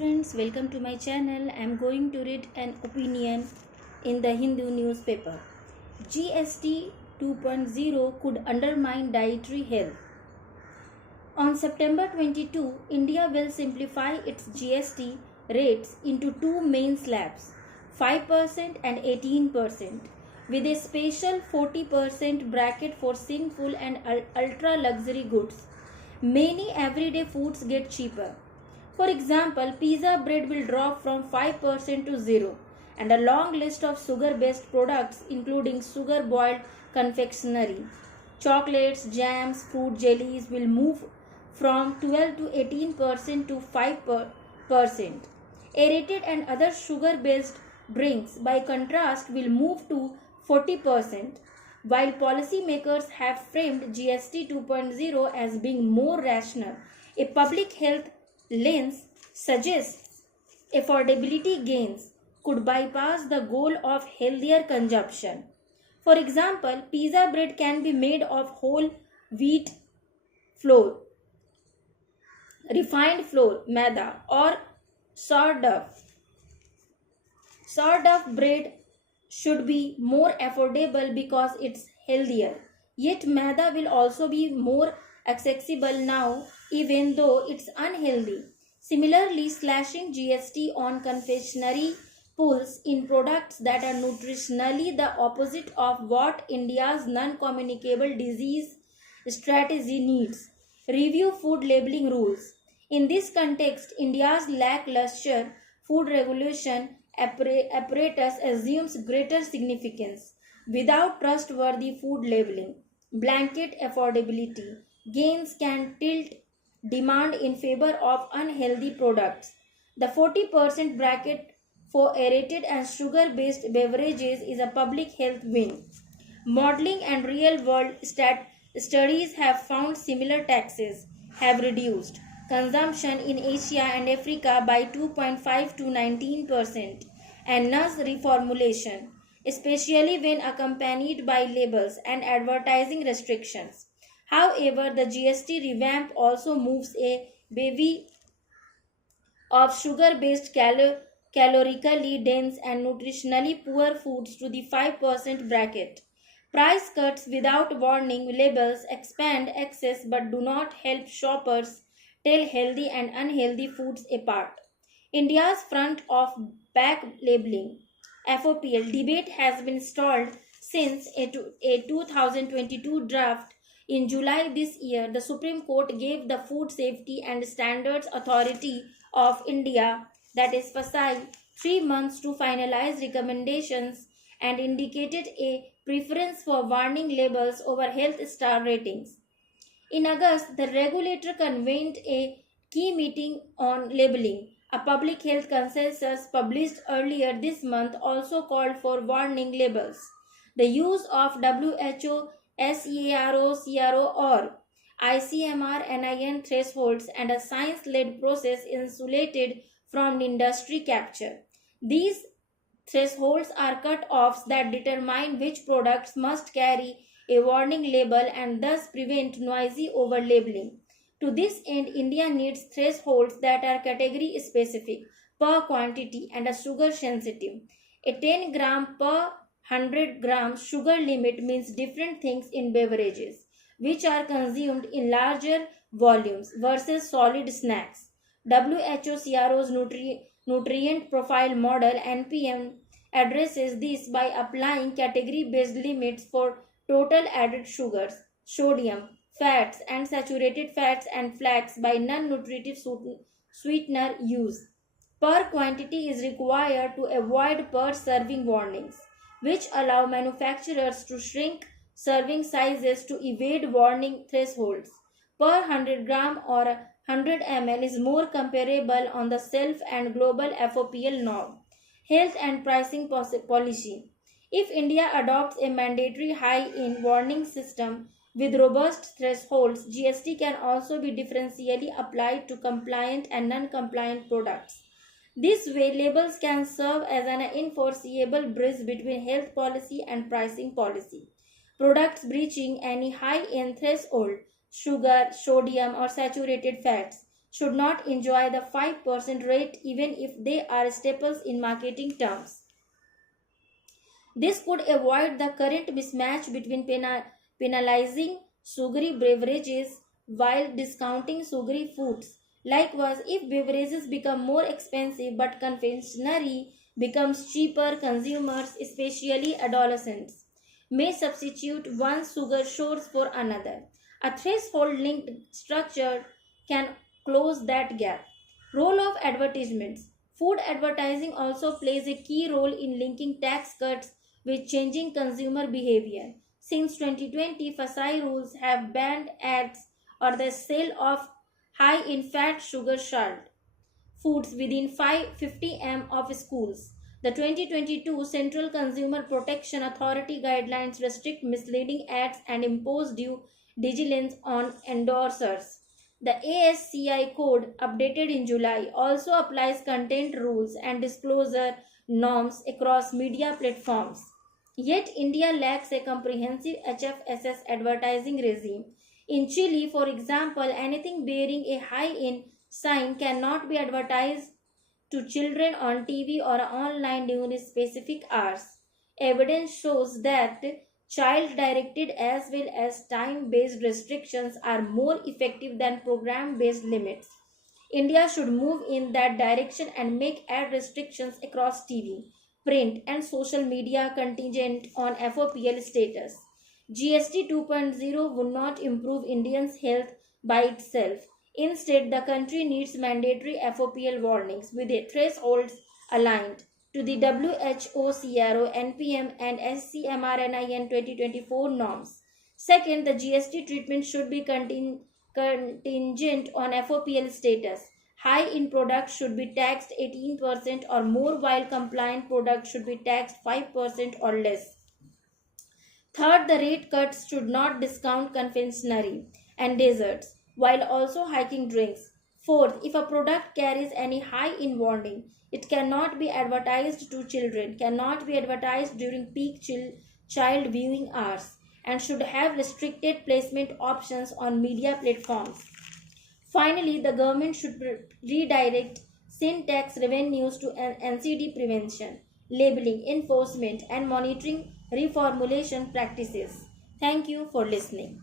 friends, welcome to my channel. I am going to read an opinion in the Hindu newspaper. GST 2.0 could undermine dietary health. On September 22, India will simplify its GST rates into two main slabs, 5% and 18%, with a special 40% bracket for sinful and ultra luxury goods. Many everyday foods get cheaper. For example, pizza bread will drop from 5% to 0, and a long list of sugar-based products including sugar-boiled confectionery, chocolates, jams, fruit jellies will move from 12 to 18% to 5%. Aerated and other sugar-based drinks, by contrast, will move to 40%. While policymakers have framed GST 2.0 as being more rational, a public health lens suggests affordability gains could bypass the goal of healthier consumption. For example, pizza bread can be made of whole wheat flour, refined flour, maida, or sourdough. Sourdough bread should be more affordable because it's healthier. Yet maida will also be more accessible now, even though it's unhealthy. Similarly, slashing GST on confectionery pulls in products that are nutritionally the opposite of what India's non-communicable disease strategy needs. Review food labeling rules. In this context, India's lackluster food regulation apparatus assumes greater significance. Without trustworthy food labeling, blanket affordability gains can tilt demand in favor of unhealthy products. The 40% bracket for aerated and sugar-based beverages is a public health win. Modeling and real-world studies have found similar taxes have reduced consumption in Asia and Africa by 2.5 to 19%, and NUS reformulation, especially when accompanied by labels and advertising restrictions. However, the GST revamp also moves a bevy of sugar-based calorically dense and nutritionally poor foods to the 5% bracket. Price cuts without warning labels expand access but do not help shoppers tell healthy and unhealthy foods apart. India's front of back labeling (FOPL) debate has been stalled since a 2022 draft. In July this year, the Supreme Court gave the Food Safety and Standards Authority of India, that is FSSAI, 3 months to finalize recommendations and indicated a preference for warning labels over health star ratings. In August, the regulator convened a key meeting on labeling. A public health consensus published earlier this month also called for warning labels. The use of WHO SEARO or ICMR-NIN thresholds and a science-led process insulated from industry capture. These thresholds are cut-offs that determine which products must carry a warning label and thus prevent noisy over-labeling. To this end, India needs thresholds that are category-specific, per quantity, and sugar-sensitive. A 10 gram per 100 grams sugar limit means different things in beverages, which are consumed in larger volumes versus solid snacks. WHO SEARO's nutrient profile model (NPM) addresses this by applying category-based limits for total added sugars, sodium, fats, and saturated fats and flax by non-nutritive sweetener use. Per quantity is required to avoid per serving warnings, which allow manufacturers to shrink serving sizes to evade warning thresholds. Per 100 gram or 100 ml is more comparable on the shelf and global FOPL norm. Health and pricing policy. If India adopts a mandatory high-in warning system with robust thresholds, GST can also be differentially applied to compliant and non-compliant products. This way, labels can serve as an enforceable bridge between health policy and pricing policy. Products breaching any high-end threshold, sugar, sodium, or saturated fats, should not enjoy the 5% rate even if they are staples in marketing terms. This could avoid the current mismatch between penalizing sugary beverages while discounting sugary foods. Likewise, if beverages become more expensive but confectionery becomes cheaper, consumers, especially adolescents, may substitute one sugar source for another. A threshold linked structure can close that gap. Role of advertisements. Food advertising also plays a key role in linking tax cuts with changing consumer behavior. Since 2020, FSI rules have banned ads or the sale of high in fat sugar salt foods within 50 m of schools. The 2022 Central Consumer Protection Authority guidelines restrict misleading ads and impose due diligence on endorsers. The ASCI code, updated in July, also applies content rules and disclosure norms across media platforms. Yet, India lacks a comprehensive HFSS advertising regime. In Chile, for example, anything bearing a high in sign cannot be advertised to children on TV or online during specific hours. Evidence shows that child directed as well as time based restrictions are more effective than program based limits. India should move in that direction and make ad restrictions across TV, print, and social media contingent on FOPL status. GST 2.0 would not improve Indians' health by itself. Instead, the country needs mandatory FOPL warnings with the thresholds aligned to the WHO, SEARO, NPM, and SEARO-NIN 2024 norms. Second, the GST treatment should be contingent on FOPL status. High in products should be taxed 18% or more, while compliant products should be taxed 5% or less. Third, the rate cuts should not discount confectionery and desserts while also hiking drinks. Fourth, if a product carries any high in warning, it cannot be advertised to children, cannot be advertised during peak child viewing hours, and should have restricted placement options on media platforms. Finally, the government should redirect sin tax revenues to NCD prevention, labeling, enforcement, and monitoring reformulation practices. Thank you for listening.